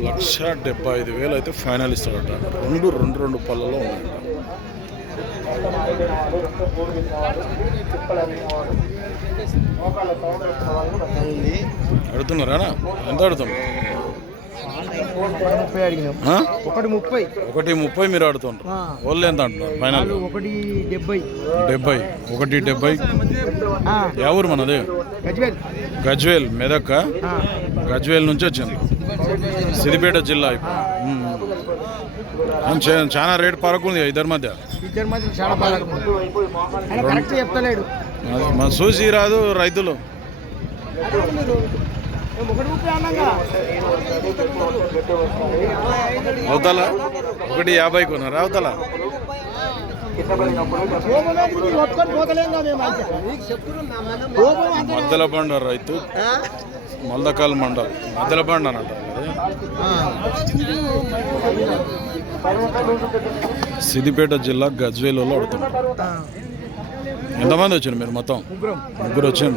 1,75,000 అయితే ఫైనల్ ఇస్తాడట. రెండు పళ్ళలో ఉన్నాయంట. అడుగుతున్నారా? ఎంత అడుగుతున్నారు? 1,30,000 మీరు ఆడుతుంటారు. వాళ్ళు ఎంత అంటున్నారు ఫైనల్? 1,70,000. ఎవరు మనది? గజ్వేల్ మెదక్. గజ్వేల్ నుంచి వచ్చింది, సిద్దిపేట జిల్లా. చాలా రేట్ పరకు ఉంది ఇద్దరి మధ్య. చూసి రాదు రైతులు. అవతల 1,50 కొన్నారా? అవతల మద్దెల బండ రైతు, మల్దకాల్ మండల్, మద్దెల బండ అని అంటారు. సిద్దిపేట జిల్లా గజ్వేల్లో అడుగుతున్నారు. ఎంతమంది వచ్చారు మీరు? మొత్తం ముగ్గురు వచ్చారు.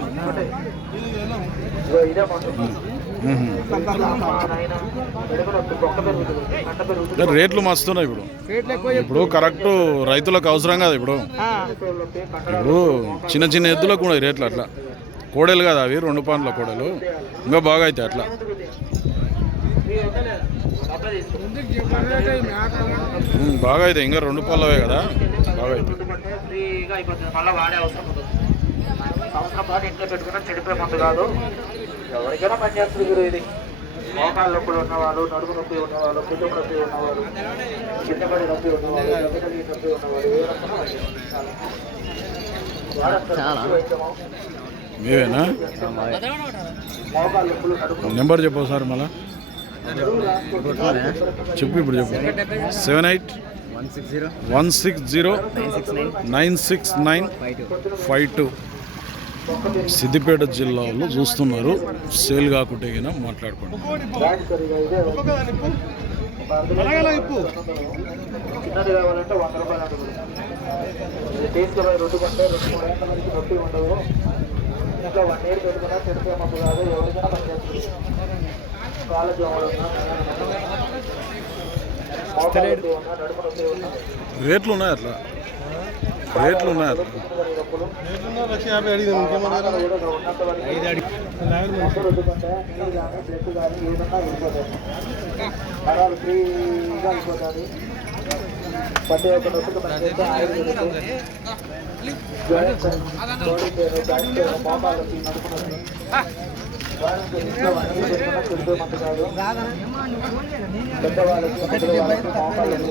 రేట్లు మస్తున్నాయి ఇప్పుడు కరెక్ట్ రైతులకు అవసరం కదా. ఇప్పుడు చిన్న ఎద్దులకు కూడా రేట్లు అట్లా. కోడలు కదా అవి, 2 పండ్ల కోడలు, ఇంకా బాగా అవుతాయి అట్లా. బాగా అవుతాయి, ఇంకా 2 పళ్ళవే కదా, బాగా అవుతాయి. చెడిపోయే మందు కాదు, ఎవరికైనా పనిచేస్తుంది గురు. ఇది మోకాళ్ళ నొప్పులు ఉన్నవాళ్ళు, నడుము నొప్పి ఉన్నవాళ్ళు, పిల్లు నొప్పి ఉన్నవాళ్ళు, కిందపడి నొప్పి ఉన్నవాళ్ళు, దగ్గరకి నొప్పి ఉన్నవాళ్ళు, ఏ రకమైన మీవేనా? మోకాళ్ళ నొప్పులు, నడుము నెంబర్ చెప్పు సార్ మళ్ళా చెప్పు. ఇప్పుడు చెప్పు. 78-160-969-52. సిద్దిపేట జిల్లాలో చూస్తున్నారు. సేల్ కాకుంటే మాట్లాడుకోండి. చిన్నది కావాలంటే 100 రూపాయలు అడుగు. తీసుకుపోయి 2 గంటలు 2-3 ఏళ్ళ వరకు నొప్పి ఉండవు. ఇంట్లో 1 ఇయర్ పెట్టుకున్నా చెడిపోయే మందు కాదు, ఎవరికైనా పనిచేస్తుంది. కాళ్ళ జోమలు ఉన్నా, నడుము నొప్పి ఉన్నా, రేట్లు ఉన్నాయి అట్లా. రేట్లు ఉన్నాయి అట్లా. నరాలు ఫ్రీగా అయిపోతుంది. ప్రతి ఒక్క నొప్పికి పనిచేస్తే ఆయుర్వేదిక్, మోకాళ్ళకి, నడుపు నొప్పి, ఇంట్లో అన్ని పెట్టుకున్నా చెడిపోయే మందు కాదు. పెద్దవాళ్ళకి, మోకాళ్ళకి,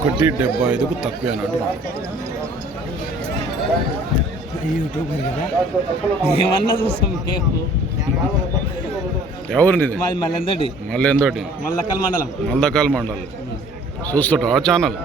1,75,000 తక్కువ అన్నట్టు. ఏమన్నా చూస్తాం. ఎవరినిది? మల్లెందోటి, మల్దకాల్ మండలం. చూస్తుంటావా ఛానల్?